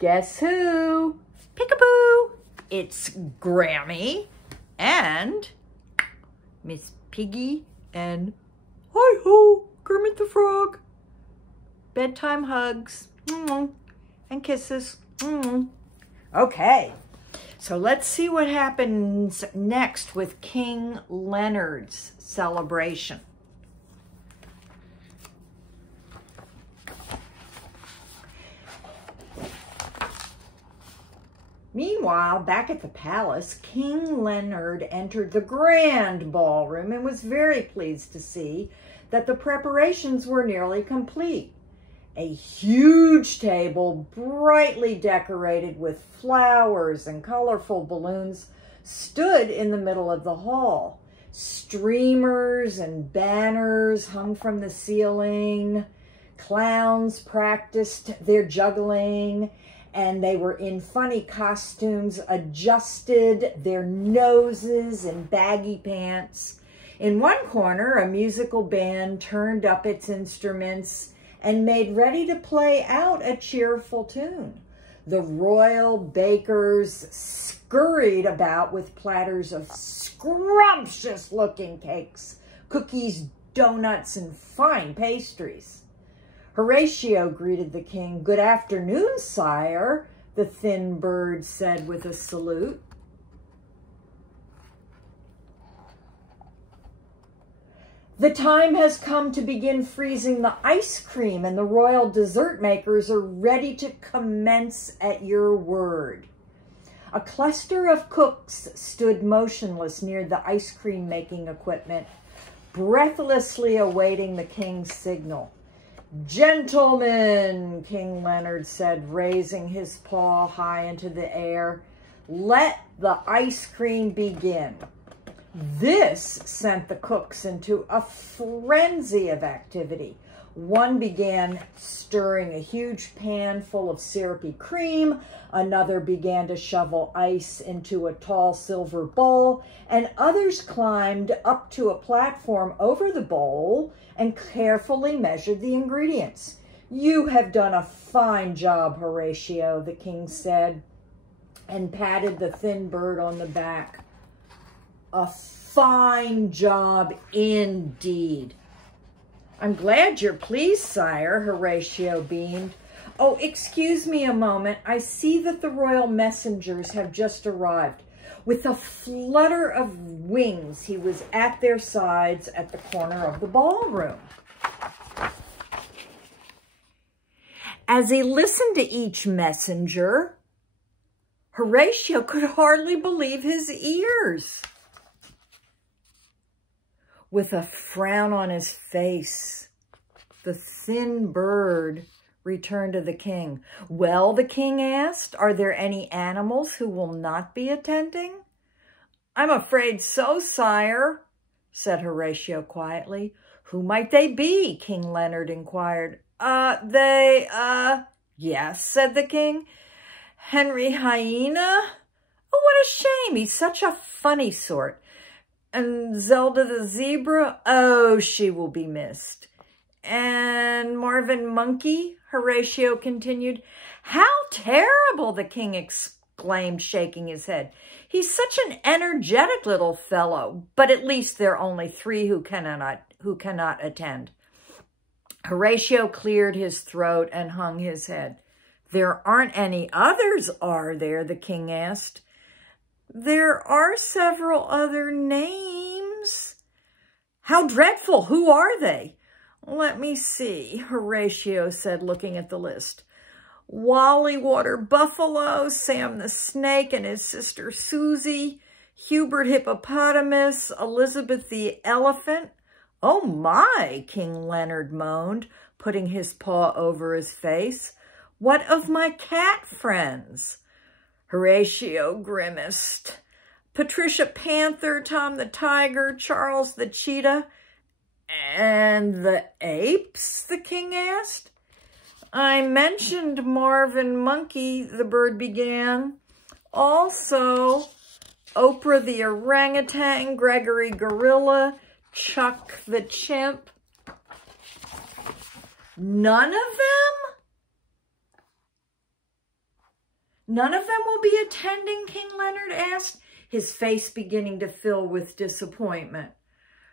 Guess who? Peekaboo! It's Grammy and Miss Piggy and hi-ho, Kermit the Frog. Bedtime hugs and kisses. Okay, so let's see what happens next with King Leonard's celebration. Meanwhile, back at the palace, King Leonard entered the grand ballroom and was very pleased to see that the preparations were nearly complete. A huge table, brightly decorated with flowers and colorful balloons, stood in the middle of the hall. Streamers and banners hung from the ceiling. Clowns practiced their juggling, and they were in funny costumes, adjusted their noses in baggy pants. In one corner, a musical band turned up its instruments and made ready to play out a cheerful tune. The royal bakers scurried about with platters of scrumptious-looking cakes, cookies, donuts, and fine pastries. Horatio greeted the king. "Good afternoon, sire," the thin bird said with a salute. "The time has come to begin freezing the ice cream, and the royal dessert makers are ready to commence at your word." A cluster of cooks stood motionless near the ice cream making equipment, breathlessly awaiting the king's signal. "Gentlemen," King Leonard said, raising his paw high into the air, "let the ice cream begin." This sent the cooks into a frenzy of activity. One began stirring a huge pan full of syrupy cream. Another began to shovel ice into a tall silver bowl, and others climbed up to a platform over the bowl and carefully measured the ingredients. "You have done a fine job, Horatio," the king said, and patted the thin bird on the back. "A fine job indeed." "I'm glad you're pleased, sire," Horatio beamed. "Oh, excuse me a moment. I see that the royal messengers have just arrived." With a flutter of wings, he was at their sides at the corner of the ballroom. As he listened to each messenger, Horatio could hardly believe his ears. With a frown on his face, the thin bird returned to the king. "Well," the king asked, "are there any animals who will not be attending?" "I'm afraid so, sire," said Horatio quietly. "Who might they be?" King Leonard inquired. Yes," said the king. "Henry Hyena? Oh, what a shame. He's such a funny sort. And Zelda the zebra? Oh, she will be missed. And Marvin Monkey," Horatio continued. "How terrible," the king exclaimed, shaking his head. "He's such an energetic little fellow, but at least there are only 3 who cannot attend." Horatio cleared his throat and hung his head. "There aren't any others, are there?" the king asked. "There are several other names." "How dreadful! Who are they?" "Let me see," Horatio said, looking at the list. "Wally Water Buffalo, Sam the Snake and his sister Susie, Hubert Hippopotamus, Elizabeth the Elephant." "Oh my," King Leonard moaned, putting his paw over his face. "What of my cat friends?" Horatio grimaced. "Patricia Panther, Tom the Tiger, Charles the Cheetah." "And the apes?" the king asked. "I mentioned Marvin Monkey," the bird began. "Also Oprah the orangutan, Gregory Gorilla, Chuck the chimp." "None of them?" None of them will be attending? King Leonard asked, his face beginning to fill with disappointment.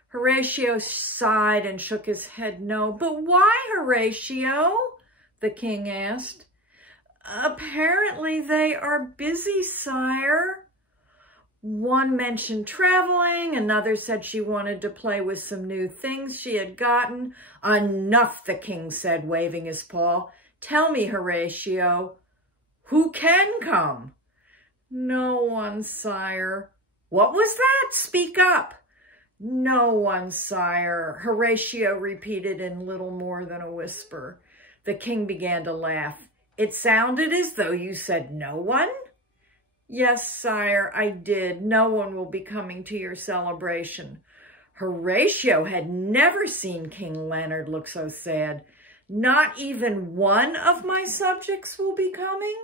Horatio sighed and shook his head no. But why, Horatio? The king asked. Apparently they are busy, sire. One mentioned traveling, another said she wanted to play with some new things she had gotten. Enough, the king said, waving his paw. Tell me, Horatio, who can come? No one, sire. What was that? Speak up. No one, sire, Horatio repeated in little more than a whisper. The king began to laugh. It sounded as though you said no one? Yes, sire, I did. No one will be coming to your celebration. Horatio had never seen King Leonard look so sad. Not even one of my subjects will be coming?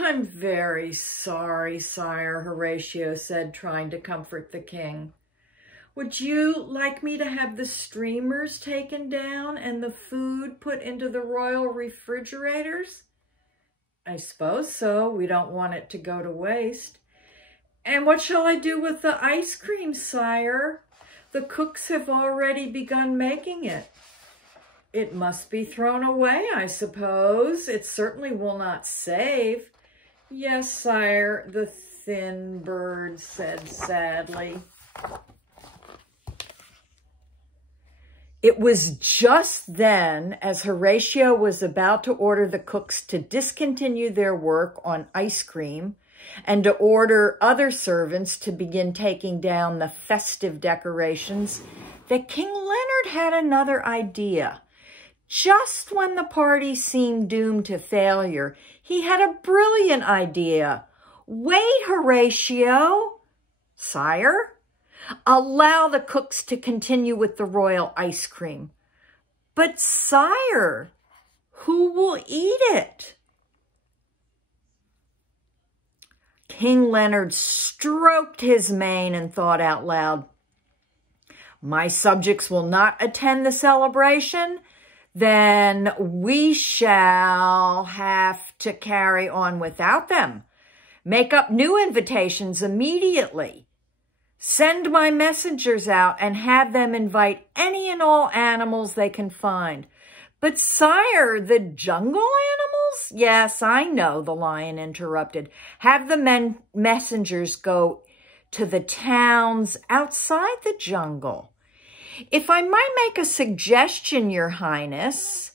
I'm very sorry, sire, Horatio said, trying to comfort the king. Would you like me to have the streamers taken down and the food put into the royal refrigerators? I suppose so. We don't want it to go to waste. And what shall I do with the ice cream, sire? The cooks have already begun making it. It must be thrown away, I suppose. It certainly will not save. Yes, sire, the thin bird said sadly. It was just then, as Horatio was about to order the cooks to discontinue their work on ice cream and to order other servants to begin taking down the festive decorations, that King Leonard had another idea. Just when the party seemed doomed to failure, he had a brilliant idea. Wait, Horatio. Sire? Allow the cooks to continue with the royal ice cream. But, sire, who will eat it? King Leonard stroked his mane and thought out loud. My subjects will not attend the celebration? Then we shall have to carry on without them. Make up new invitations immediately. Send my messengers out and have them invite any and all animals they can find. But sire, the jungle animals? Yes, I know, the lion interrupted. Have the messengers go to the towns outside the jungle. If I might make a suggestion, Your Highness,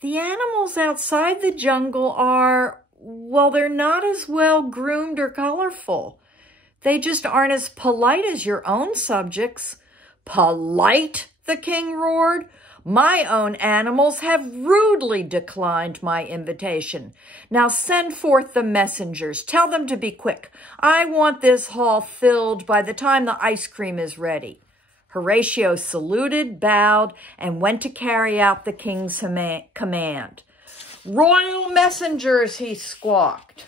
the animals outside the jungle are, well, they're not as well groomed or colorful. They just aren't as polite as your own subjects. Polite? The king roared. My own animals have rudely declined my invitation. Now send forth the messengers. Tell them to be quick. I want this hall filled by the time the ice cream is ready. Horatio saluted, bowed, and went to carry out the king's command. Royal messengers, he squawked.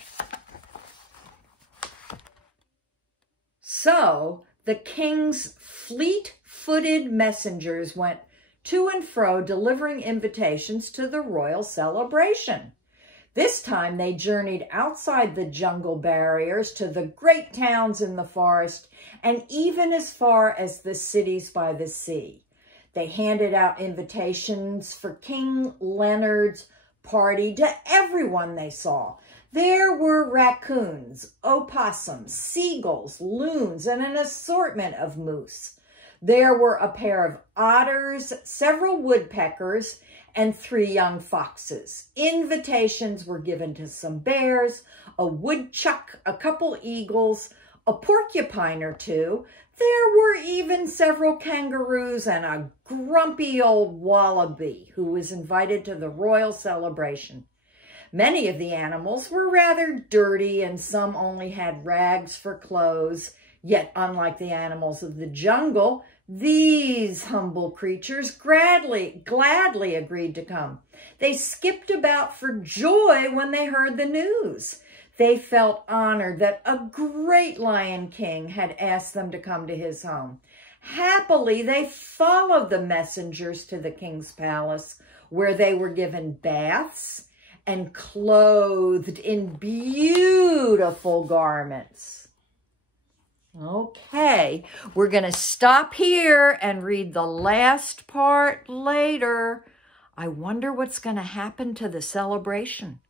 So the king's fleet-footed messengers went to and fro delivering invitations to the royal celebration. This time they journeyed outside the jungle barriers to the great towns in the forest and even as far as the cities by the sea. They handed out invitations for King Leonard's party to everyone they saw. There were raccoons, opossums, seagulls, loons, and an assortment of moose. There were a pair of otters, several woodpeckers, and 3 young foxes. Invitations were given to some bears, a woodchuck, a couple eagles, a porcupine or 2. There were even several kangaroos and a grumpy old wallaby who was invited to the royal celebration. Many of the animals were rather dirty and some only had rags for clothes. Yet, unlike the animals of the jungle, these humble creatures gladly agreed to come. They skipped about for joy when they heard the news. They felt honored that a great Lion King had asked them to come to his home. Happily, they followed the messengers to the king's palace, where they were given baths and clothed in beautiful garments. Okay, we're going to stop here and read the last part later. I wonder what's going to happen to the celebration.